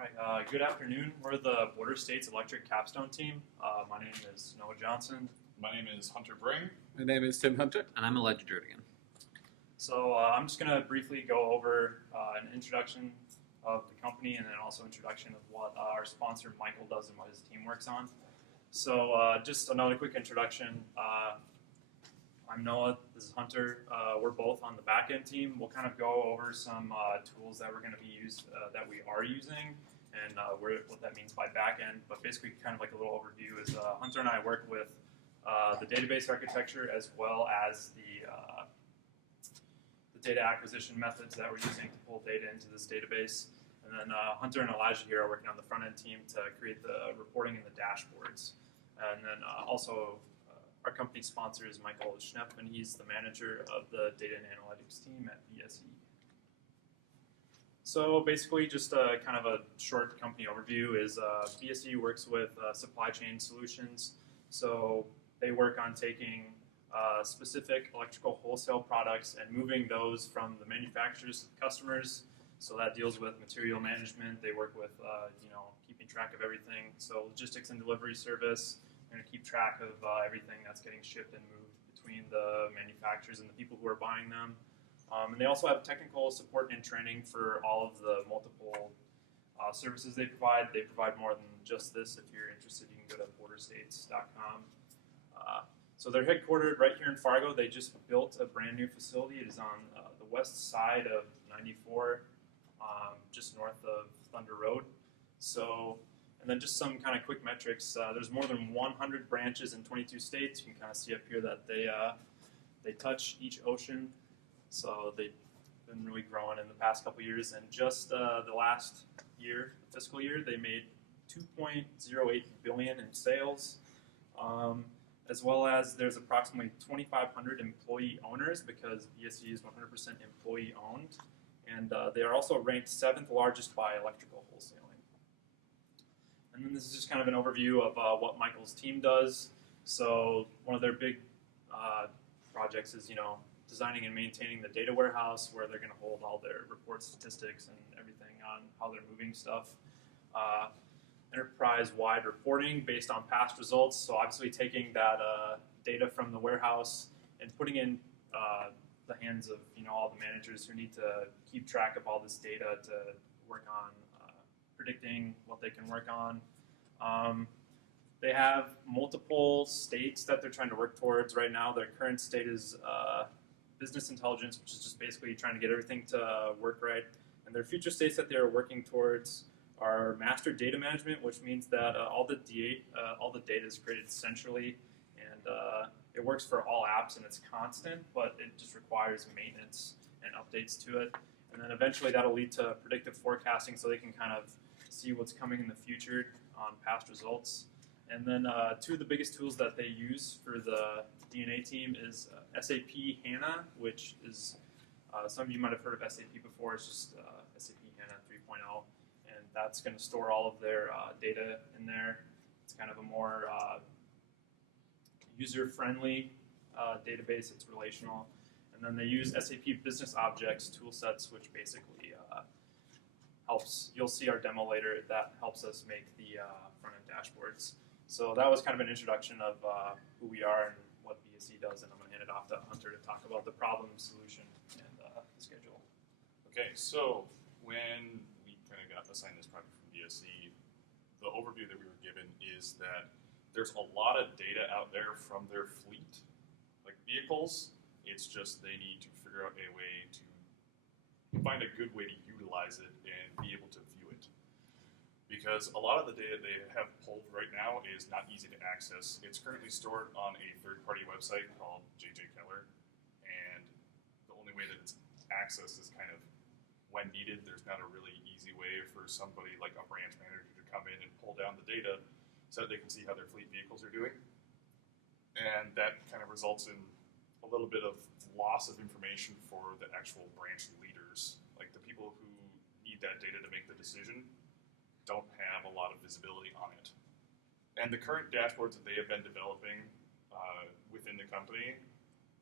All right, good afternoon. We're the Border States Electric Capstone team. My name is Noah Johnson. My name is Hunter Bring. My name is Tim Hunter. And I'm Elijah Jerdigan. So I'm just going to briefly go over an introduction of the company and then also introduction of what our sponsor Michael does and what his team works on. So just another quick introduction. I'm Noah, this is Hunter. We're both on the back-end team. We'll kind of go over some tools that we're going to be that we are using and what that means by back-end. But basically kind of like a little overview is Hunter and I work with the database architecture as well as the data acquisition methods that we're using to pull data into this database. And then Hunter and Elijah here are working on the front-end team to create the reporting and the dashboards. And then also our company sponsor is Michael Schnepp, and he's the manager of the data and analytics team at BSE. So basically just kind of a short company overview is BSE works with supply chain solutions. So they work on taking specific electrical wholesale products and moving those from the manufacturers to customers. So that deals with material management. They work with keeping track of everything. So logistics and delivery service. They're going to keep track of everything that's getting shipped and moved between the manufacturers and the people who are buying them. And they also have technical support and training for all of the multiple services they provide. They provide more than just this. If you're interested, you can go to borderstates.com. So they're headquartered right here in Fargo. They just built a brand new facility. It is on the west side of 94, just north of Thunder Road. And then just some kind of quick metrics. There's more than 100 branches in 22 states. You can kind of see up here that they touch each ocean. So they've been really growing in the past couple years. And just the last year, fiscal year, they made $2.08 billion in sales. As well as there's approximately 2,500 employee owners because BSE is 100% employee owned. And they are also ranked 7th largest by electrical wholesaling. And then this is just kind of an overview of what Michael's team does. So one of their big projects is, designing and maintaining the data warehouse where they're going to hold all their report statistics and everything on how they're moving stuff. Enterprise-wide reporting based on past results. So obviously taking that data from the warehouse and putting in the hands of all the managers who need to keep track of all this data to work on predicting what they can work on. They have multiple states that they're trying to work towards right now. Their current state is business intelligence, which is just basically trying to get everything to work right. And their future states that they're working towards are master data management, which means that all the data is created centrally, and it works for all apps and it's constant, but it just requires maintenance and updates to it. And then eventually that'll lead to predictive forecasting so they can kind of see what's coming in the future on past results. And then two of the biggest tools that they use for the DNA team is SAP HANA, which is, some of you might have heard of SAP before. It's just SAP HANA 3.0. And that's going to store all of their data in there. It's kind of a more user-friendly database. It's relational. And then they use SAP Business Objects toolsets, which basically helps. You'll see our demo later. That helps us make the front-end dashboards. So that was kind of an introduction of who we are and what BSE does. And I'm going to hand it off to Hunter to talk about the problem, solution, and the schedule. Okay, so when we kind of got assigned this project from BSE, the overview that we were given is that there's a lot of data out there from their fleet, like vehicles. It's just they need to figure out a way to find a good way to utilize it and be able to view it. Because a lot of the data they have pulled right now is not easy to access. It's currently stored on a third-party website called JJ Keller, and the only way that it's accessed is kind of when needed. There's not a really easy way for somebody like a branch manager to come in and pull down the data so that they can see how their fleet vehicles are doing. And that kind of results in a little bit of loss of information for the actual branch leaders. Like the people who need that data to make the decision don't have a lot of visibility on it. And the current dashboards that they have been developing within the company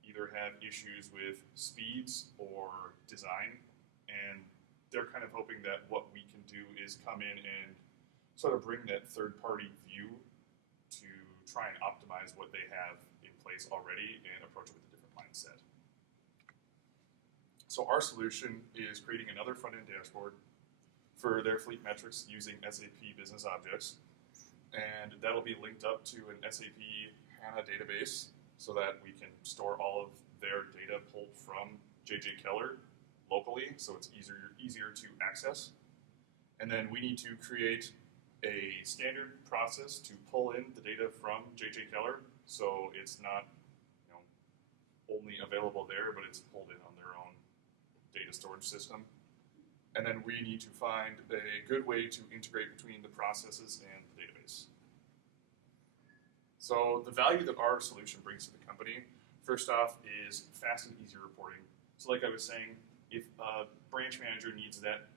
either have issues with speeds or design, and they're kind kind of hoping that what we can do is come in and sort of bring that third-party view to try and optimize what they have in place already and approach it with a different mindset. So our solution is creating another front-end dashboard for their fleet metrics using SAP Business Objects, and that'll be linked up to an SAP HANA database so that we can store all of their data pulled from JJ Keller locally, so it's easier to access. And then we need to create a standard process to pull in the data from JJ Keller, so it's not, you know, only available there, but it's pulled in on their own data storage system. And then we need to find a good way to integrate between the processes and the database. So the value that our solution brings to the company, first off, is fast and easy reporting. So like I was saying, if a branch manager needs that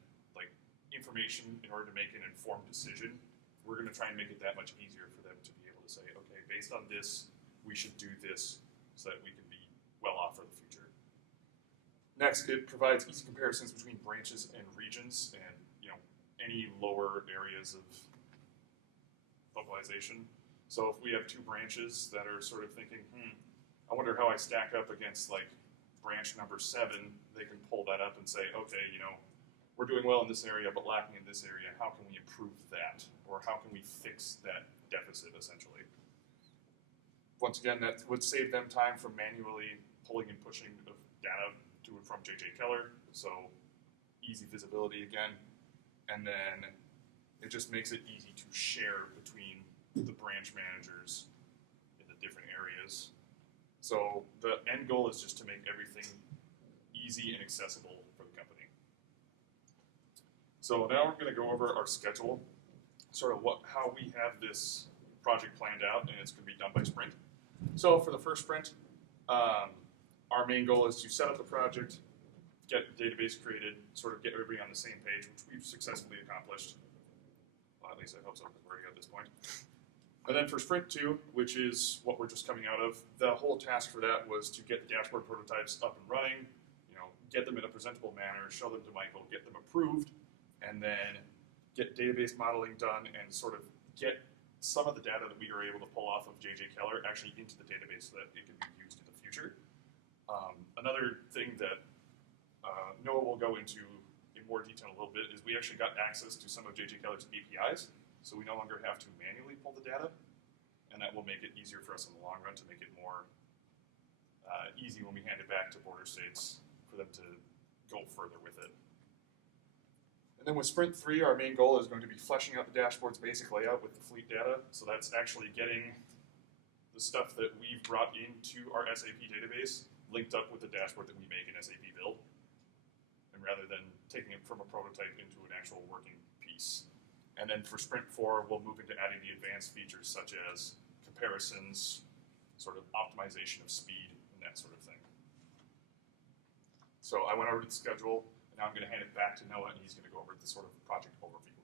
information in order to make an informed decision, we're going to try and make it that much easier for them to be able to say, okay, based on this, we should do this so that we can be well off for the future. Next, it provides easy comparisons between branches and regions and, you know, any lower areas of localization. So if we have two branches that are sort of thinking, I wonder how I stack up against like branch number 7, they can pull that up and say, okay, you know, we're doing well in this area, but lacking in this area. How can we improve that? Or how can we fix that deficit, essentially? Once again, that would save them time from manually pulling and pushing of data to and from JJ Keller, so easy visibility again. And then it just makes it easy to share between the branch managers in the different areas. So the end goal is just to make everything easy and accessible for the company. So now we're going to go over our schedule, sort of how we have this project planned out, and it's going to be done by sprint. So for the first sprint, our main goal is to set up the project, get the database created, sort of get everybody on the same page, which we've successfully accomplished. Well, at least I hope so, because we're already at this point. And then for sprint 2, which is what we're just coming out of, the whole task for that was to get the dashboard prototypes up and running, you know, get them in a presentable manner, show them to Michael, get them approved, and then get database modeling done and sort of get some of the data that we were able to pull off of JJ Keller actually into the database so that it can be used in the future. Another thing that Noah will go into in more detail in a little bit is we actually got access to some of JJ Keller's APIs, so we no longer have to manually pull the data, and that will make it easier for us in the long run to make it more easy when we hand it back to border states for them to go further with it. And then with Sprint 3, our main goal is going to be fleshing out the dashboard's basic layout with the fleet data. So that's actually getting the stuff that we've brought into our SAP database linked up with the dashboard that we make in SAP Build, and rather than taking it from a prototype into an actual working piece. And then for Sprint 4, we'll move into adding the advanced features such as comparisons, sort of optimization of speed, and that sort of thing. So I went over to the schedule. Now I'm going to hand it back to Noah, and he's going to go over the sort of project overview.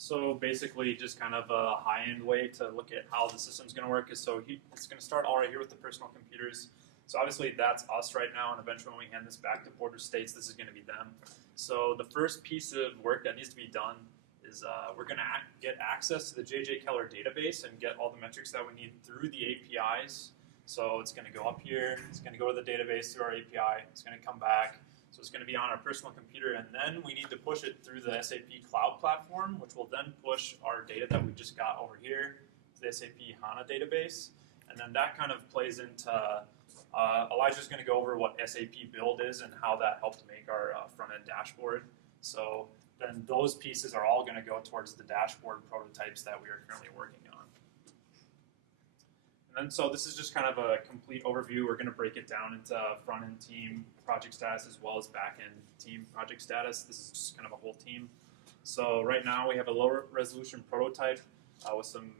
So basically, just kind of a high-end way to look at how the system's going to work is it's going to start all right here with the personal computers. So obviously that's us right now, and eventually when we hand this back to border states, this is going to be them. So the first piece of work that needs to be done is we're going to get access to the JJ Keller database and get all the metrics that we need through the APIs. So it's going to go up here, it's going to go to the database through our API, it's going to come back. So it's going to be on our personal computer, and then we need to push it through the SAP Cloud Platform, which will then push our data that we just got over here to the SAP HANA database. And then that kind of plays into, Elijah's going to go over what SAP Build is and how that helped make our front-end dashboard. So then those pieces are all going to go towards the dashboard prototypes that we are currently working on. And then, so this is just kind of a complete overview. We're going to break it down into front-end team project status as well as back-end team project status. This is just kind of a whole team. So right now we have a lower resolution prototype with some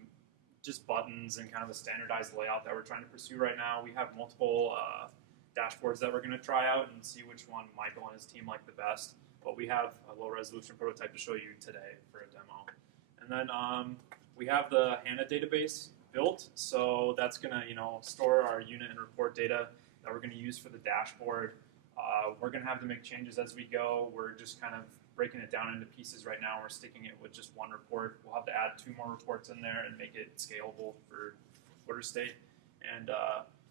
just buttons and kind of a standardized layout that we're trying to pursue right now. We have multiple dashboards that we're going to try out and see which one Michael and his team like the best. But we have a low resolution prototype to show you today for a demo. And then we have the HANA database built, so that's going to store our unit and report data that we're going to use for the dashboard. We're going to have to make changes as we go. We're just kind of breaking it down into pieces right now. We're sticking it with just one report. We'll have to add 2 more reports in there and make it scalable for border state. And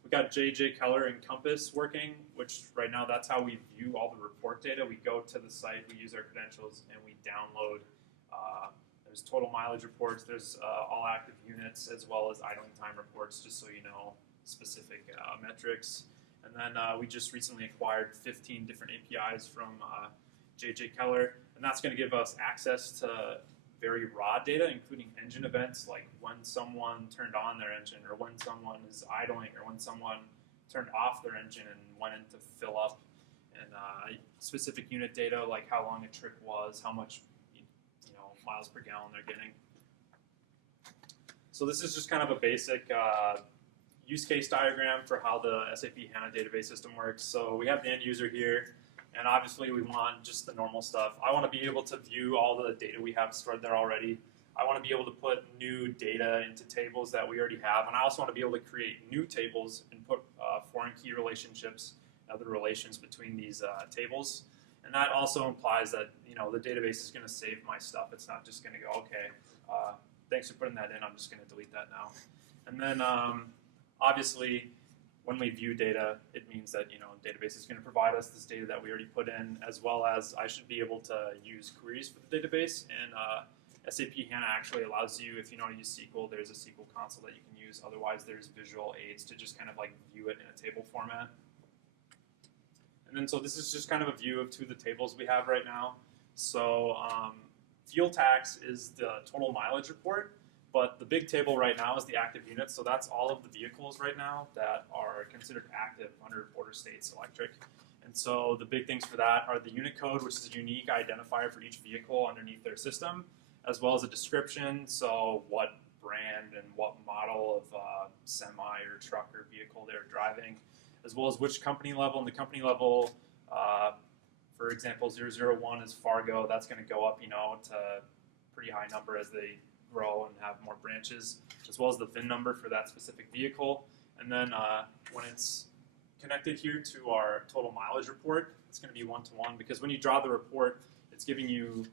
we got JJ Keller and Compass working, which right now that's how we view all the report data. We go to the site, we use our credentials, and we download. There's total mileage reports, there's all active units, as well as idling time reports, just so you know specific metrics. And then we just recently acquired 15 different APIs from JJ Keller, and that's going to give us access to very raw data, including engine events, like when someone turned on their engine, or when someone is idling, or when someone turned off their engine and went in to fill up, and specific unit data, like how long a trip was, how much miles per gallon they're getting. So this is just kind of a basic use case diagram for how the SAP HANA database system works. So we have the end user here, and obviously we want just the normal stuff. I want to be able to view all the data we have stored there already. I want to be able to put new data into tables that we already have, and I also want to be able to create new tables and put foreign key relationships, other relations between these tables. And that also implies that the database is going to save my stuff. It's not just going to go, okay, thanks for putting that in. I'm just going to delete that now. And then obviously, when we view data, it means that database is going to provide us this data that we already put in, as well as I should be able to use queries for the database. And SAP HANA actually allows you, if you know how to use SQL, there's a SQL console that you can use. Otherwise, there's visual aids to just kind of like view it in a table format. And then so this is just kind of a view of 2 of the tables we have right now. So fuel tax is the total mileage report, but the big table right now is the active units. So that's all of the vehicles right now that are considered active under border states electric. And so the big things for that are the unit code, which is a unique identifier for each vehicle underneath their system, as well as a description, so what brand and what model of semi or truck or vehicle they're driving, as well as which company level. And the company level, for example, 001 is Fargo. That's going to go up, to a pretty high number as they grow and have more branches, as well as the VIN number for that specific vehicle. And then when it's connected here to our total mileage report, it's going to be one-to-one, because when you draw the report, it's giving you,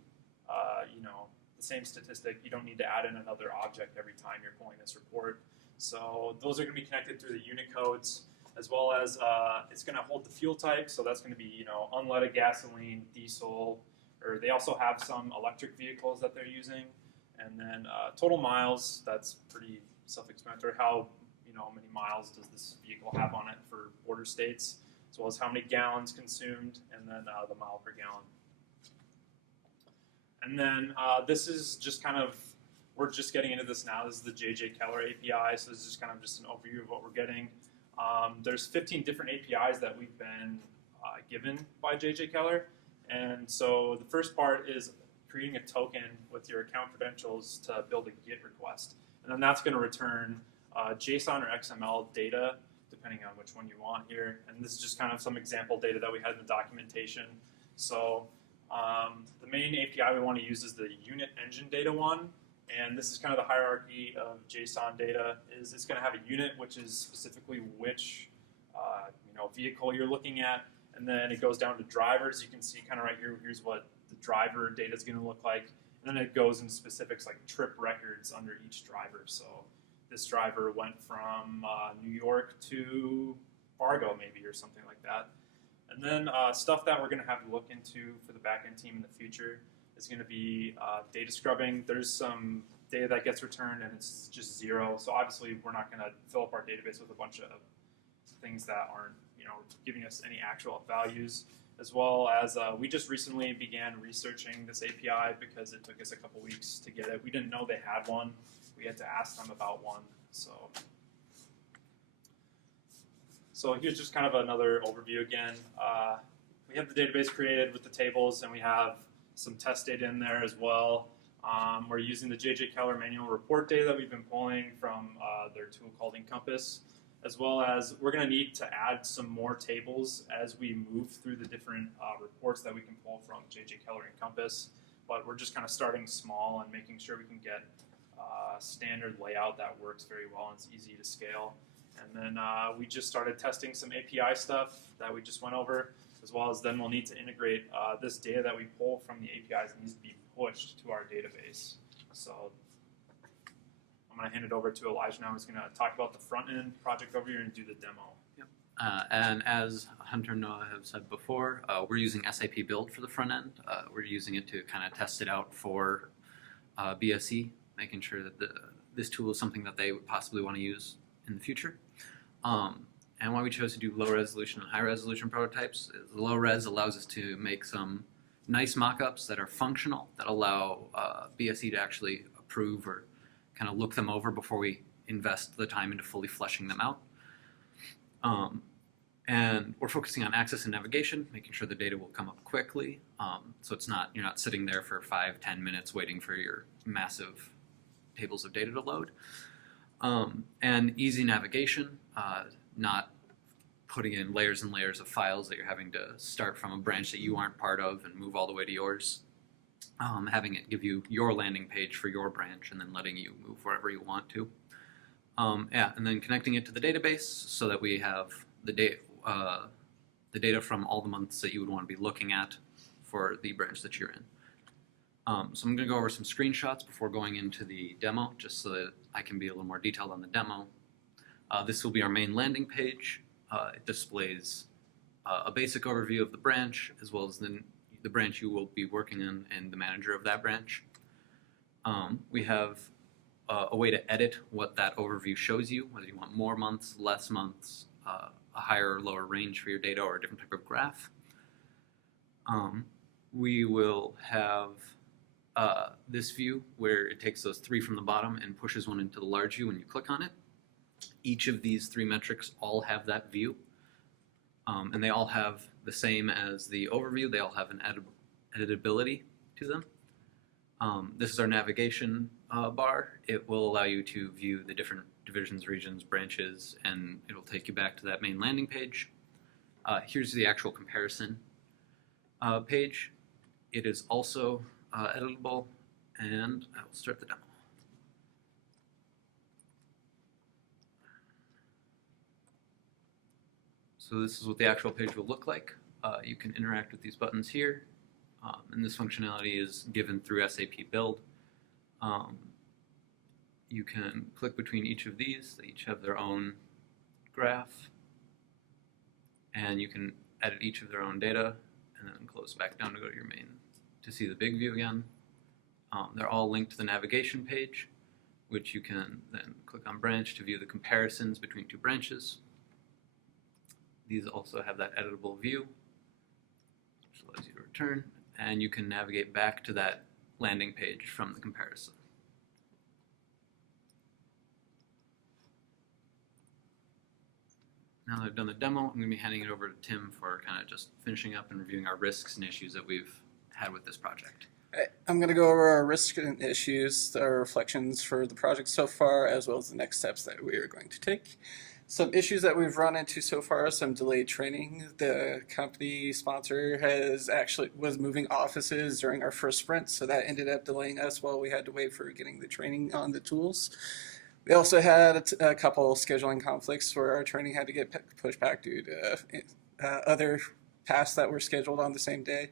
the same statistic. You don't need to add in another object every time you're pulling this report. So those are going to be connected through the unit codes, as well as it's going to hold the fuel type. So that's going to be, unleaded gasoline, diesel, or they also have some electric vehicles that they're using. And then total miles, that's pretty self-explanatory. How many miles does this vehicle have on it for border states, as well as how many gallons consumed, and then the mile per gallon. And then this is just kind of, we're just getting into this now. This is the JJ Keller API, so this is just kind of just an overview of what we're getting. There's 15 different APIs that we've been given by JJ Keller. And so the first part is creating a token with your account credentials to build a GET request. And then that's going to return JSON or XML data, depending on which one you want here. And this is just kind of some example data that we had in the documentation. So the main API we want to use is the unit engine data one. And this is kind of the hierarchy of JSON data. It's going to have a unit, which is specifically which vehicle you're looking at. And then it goes down to drivers. You can see kind of right here, here's what the driver data is going to look like. And then it goes into specifics like trip records under each driver. So this driver went from New York to Fargo maybe, or something like that. And then stuff that we're going to have to look into for the backend team in the future is going to be data scrubbing. There's some data that gets returned and it's just 0. So obviously we're not going to fill up our database with a bunch of things that aren't giving us any actual values. As well as we just recently began researching this API because it took us a couple weeks to get it. We didn't know they had one. We had to ask them about one. So here's just kind of another overview again. We have the database created with the tables, and we have some test data in there as well. We're using the JJ Keller manual report data that we've been pulling from their tool called Encompass, as well as we're going to need to add some more tables as we move through the different reports that we can pull from JJ Keller Encompass. But we're just kind of starting small and making sure we can get standard layout that works very well and it's easy to scale. And then we just started testing some API stuff that we just went over, as well as then we'll need to integrate this data that we pull from the APIs needs to be pushed to our database. So I'm going to hand it over to Elijah now, who's going to talk about the front end project overview and do the demo. And as Hunter and Noah have said before, we're using SAP Build for the front end. We're using it to kind of test it out for BSE, making sure that this tool is something that they would possibly want to use in the future. And why we chose to do low resolution and high resolution prototypes is the low res allows us to make some nice mock-ups that are functional, that allow BSE to actually approve or kind of look them over before we invest the time into fully fleshing them out. And we're focusing on access and navigation, making sure the data will come up quickly. So you're not sitting there for 5-10 minutes waiting for your massive tables of data to load. And easy navigation, not putting in layers and layers of files that you're having to start from a branch that you aren't part of and move all the way to yours. Having it give you your landing page for your branch and then letting you move wherever you want to. And then connecting it to the database so that we have the data from all the months that you would want to be looking at for the branch that you're in. So I'm going to go over some screenshots before going into the demo, just so that I can be a little more detailed on the demo. This will be our main landing page. It displays a basic overview of the branch, as well as the branch you will be working in and the manager of that branch. We have a way to edit what that overview shows you, whether you want more months, less months, a higher or lower range for your data, or a different type of graph. We will have this view where it takes those three from the bottom and pushes one into the large view when you click on it. Each of these three metrics all have that view, and they all have the same as the overview. They all have an editability to them. This is our navigation bar. It will allow you to view the different divisions, regions, branches, and it'll take you back to that main landing page. Here's the actual comparison page. It is also editable, and I will start the demo. So this is what the actual page will look like. You can interact with these buttons here, and this functionality is given through SAP Build. You can click between each of these. They each have their own graph, and you can edit each of their own data, and then close back down to go to your main to see the big view again. They're all linked to the navigation page, which you can then click on branch to view the comparisons between two branches. These also have that editable view, which allows you to return, and you can navigate back to that landing page from the comparison. Now that I've done the demo, I'm going to be handing it over to Tim for kind of just finishing up and reviewing our risks and issues that we've had with this project. I'm going to go over our risks and issues, our reflections for the project so far, as well as the next steps that we are going to take. Some issues that we've run into so far, some delayed training. The company sponsor was moving offices during our first sprint, so that ended up delaying us while we had to wait for getting the training on the tools. We also had a couple scheduling conflicts where our training had to get pushed back due to other tasks that were scheduled on the same day.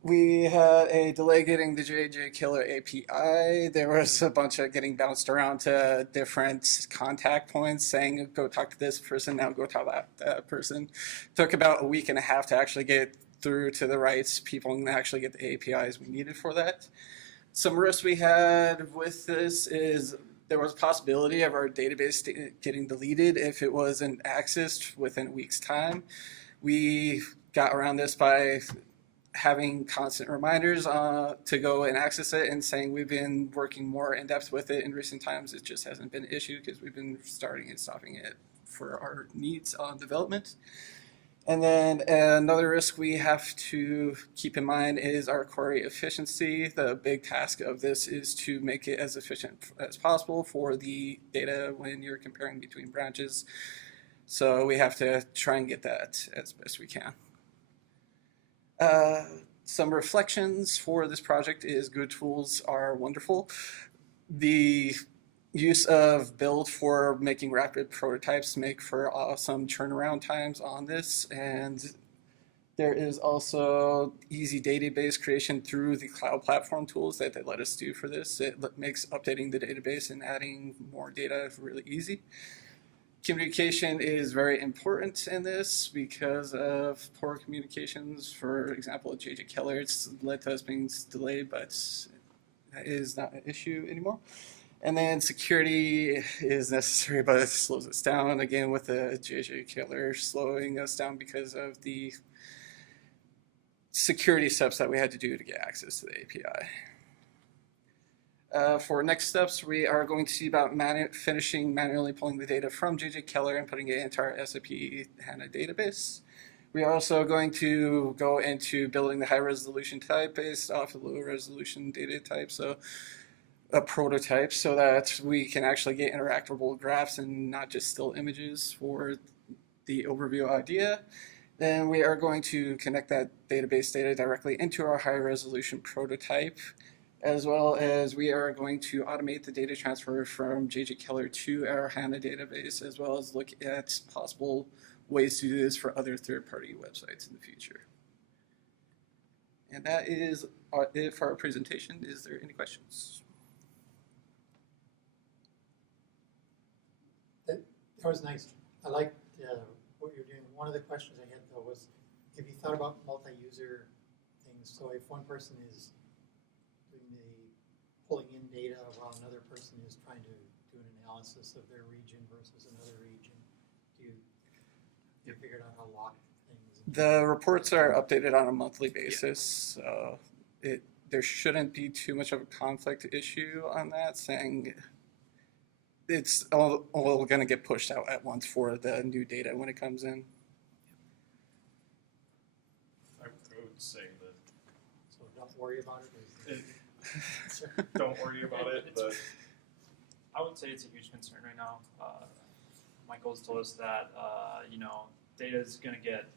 We had a delay getting the JJ Killer API. There was a bunch of getting bounced around to different contact points saying, go talk to this person, now go talk to that person. Took about a week and a half to actually get through to the right people and actually get the APIs we needed for that. Some risks we had with this is there was a possibility of our database getting deleted if it wasn't accessed within a week's time. We got around this by having constant reminders to go and access it and saying we've been working more in depth with it in recent times. It just hasn't been an issue because we've been starting and stopping it for our needs on development. And then another risk we have to keep in mind is our query efficiency. The big task of this is to make it as efficient as possible for the data when you're comparing between branches. So we have to try and get that as best we can. Some reflections for this project is good tools are wonderful. The use of Build for making rapid prototypes make for awesome turnaround times on this, and There is also easy database creation through the cloud platform tools that they let us do for this. It makes updating the database and adding more data really easy. Communication is very important in this because of poor communications. For example, at JJ Keller, it's led to us being delayed, but that is not an issue anymore. And then security is necessary, but it slows us down. Again, with the JJ Keller slowing us down because of the security steps that we had to do to get access to the API. For next steps, we are going to see about finishing manually pulling the data from JJ Keller and putting it into our SAP HANA database. We are also going to go into building the high resolution type based off of low resolution data type, so a prototype, so that we can actually get interactable graphs and not just still images for the overview idea. Then we are going to connect that database data directly into our high resolution prototype, as well as we are going to automate the data transfer from JJ Keller to our HANA database, as well as look at possible ways to do this for other third-party websites in the future. And that is it for our presentation. Is there any questions? That was nice. I liked what you're doing. One of the questions I had though was, have you thought about multi-user things? So if one person is doing the pulling in data while another person is trying to do an analysis of their region versus another region, do you figured out how to lock things? The reports are updated on a monthly basis, so there shouldn't be too much of a conflict issue on that, saying it's all going to get pushed out at once for the new data when it comes in. I would say that So don't worry about it. don't worry about it, but I would say it's a huge concern right now. Michael's told us that data is going to get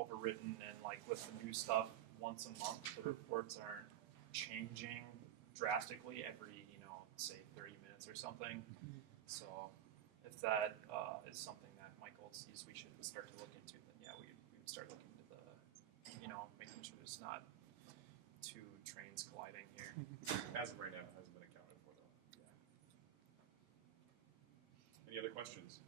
overwritten, and like with the new stuff once a month, the reports aren't changing drastically every say 30 minutes or something. So if that is something that Michael sees we should start to look into, then yeah, we would start looking into the making sure there's not two trains colliding here. as of right now, it hasn't been accounted for though. Yeah. Any other questions?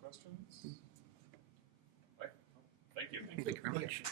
Questions? Right. Thank you. Thank you very much.